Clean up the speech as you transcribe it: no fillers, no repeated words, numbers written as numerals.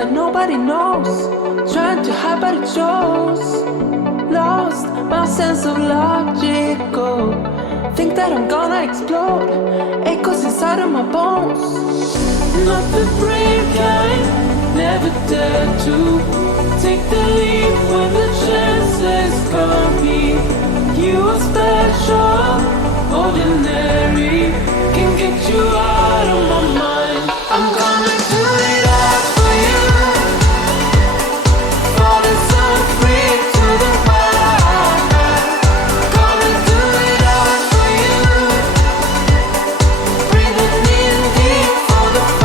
that nobody knows. Trying to hide but it shows. Lost my sense of logical. Think that I'm gonna explode. Echoes inside of my bones. Not the brave kind, never dare to take the leap when the chances come me. You are special, ordinary, can get you out.